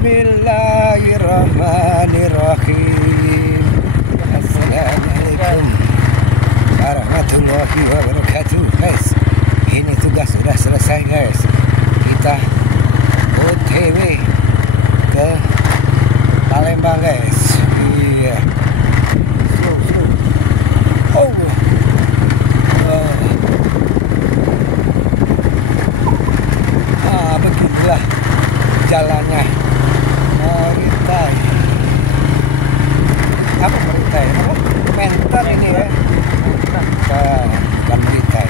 Bismillahirrahmanirrahim. Assalamualaikum warahmatullahi wabarakatuh. Guys, ini tugas sudah selesai guys. Kita OTW ke Palembang guys. Iya. Oh. Beginilah jalannya. Meritai. Apa Meritai? Mentor ini ya. Bukan Meritai.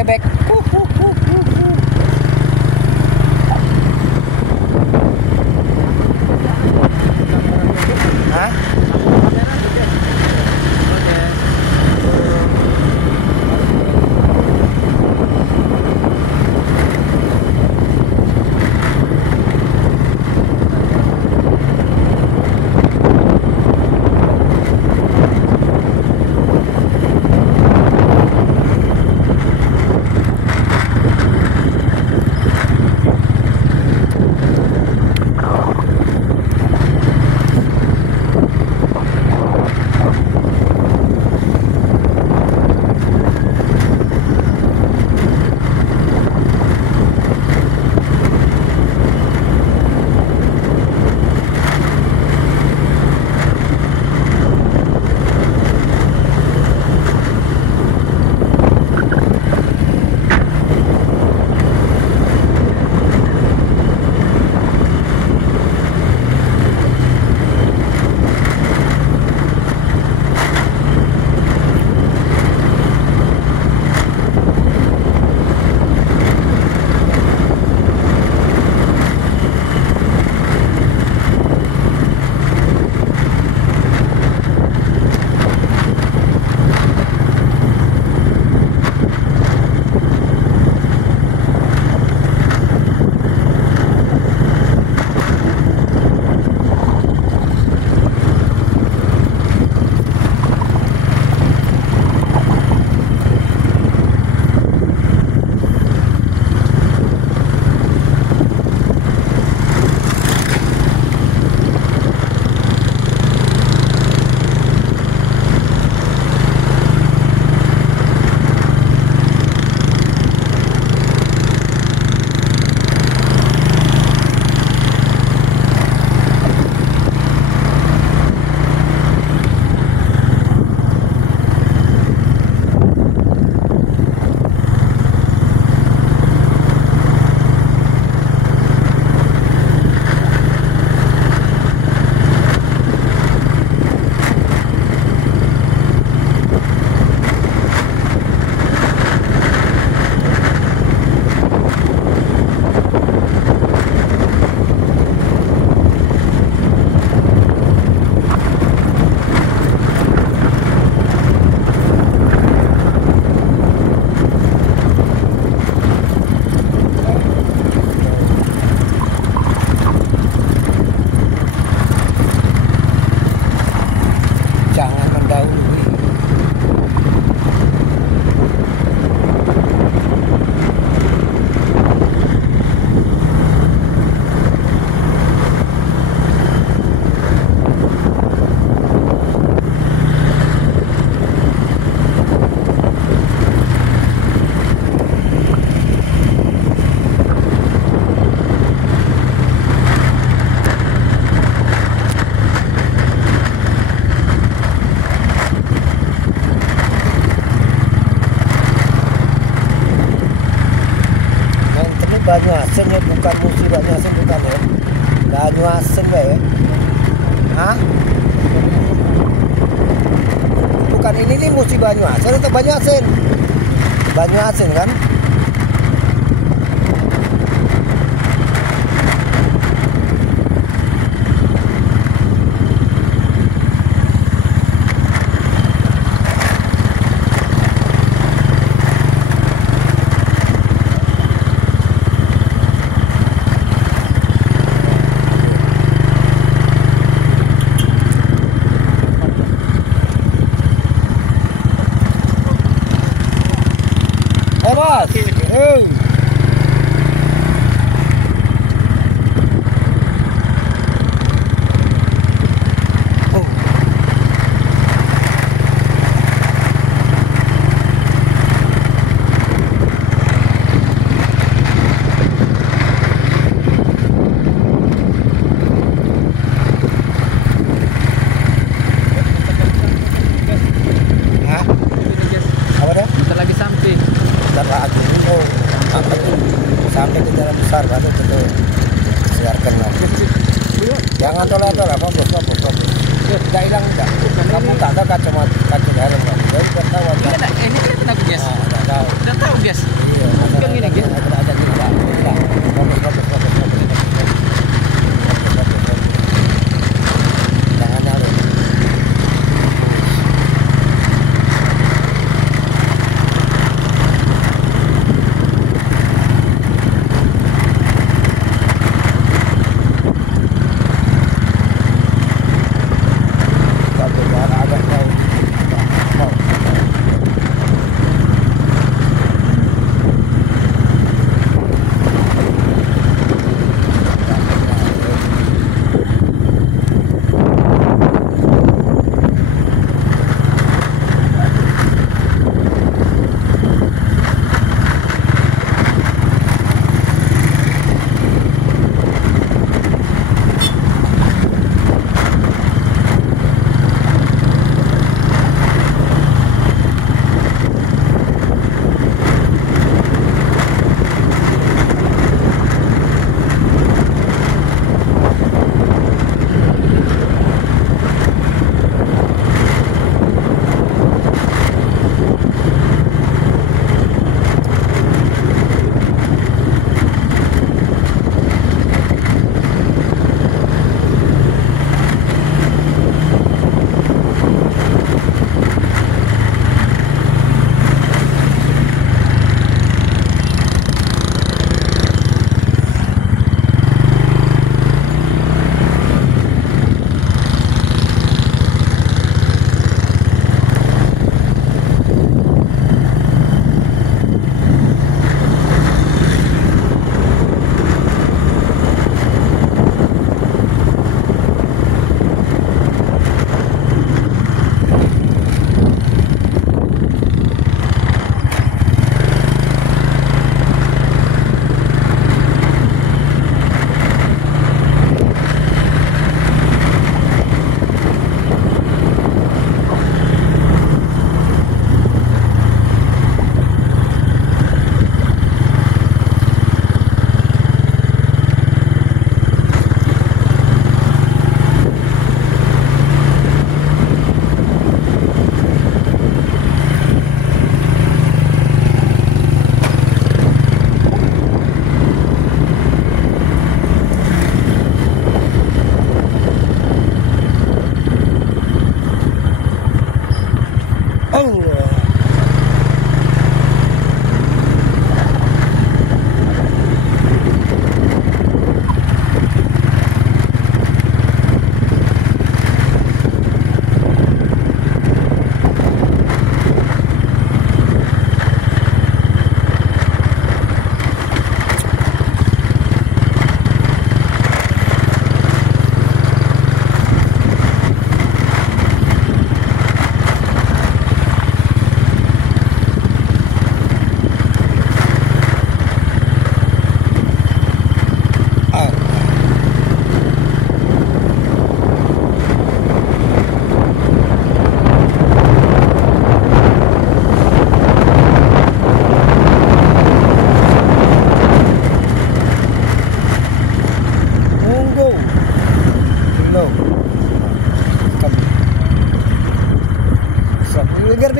bebek. Hah? Banyuasen ya, bukan musi Banyuasen, bukan ya. Banyuasen ya. Hah? Bukan ini nih musi Banyuasen atau Banyuasen? Banyuasen kan? Bos. Sampai ke jalan besar baru kita siarkan lagi. Jangan tolak-tolak, fokus. Tidak hilang tidak. Kamu tak tahu kacamata helm. Jadi tidak tahu. Ini kan aku guys. Tidak tahu. Tidak tahu guys. guys. Iya, Kan gini guys. ada gini Pak. Nah, fokus. Jangan nyalip. Satu jarak agak jauh. Mau.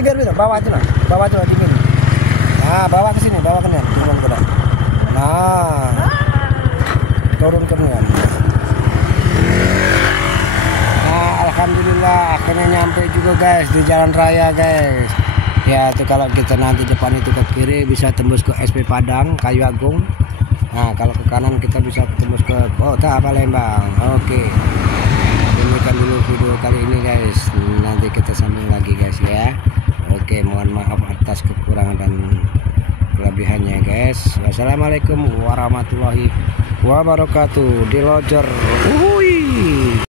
Pinggir, bawa aja dingin. Nah, bawa ke sini, bawa kenyang, turun ke dalam. Nah, turun kenyang. Nah, alhamdulillah akhirnya nyampe juga guys di jalan raya guys. Ya itu kalau kita nanti depan itu ke kiri bisa tembus ke SP Padang, Kayu Agung. Nah kalau ke kanan kita bisa tembus ke Kota Palembang. Oke. Demikian dulu video kali ini guys. Nanti kita sambung lagi guys ya. Oke, mohon maaf atas kekurangan dan kelebihannya guys. Wassalamualaikum warahmatullahi wabarakatuh. Di Lojer.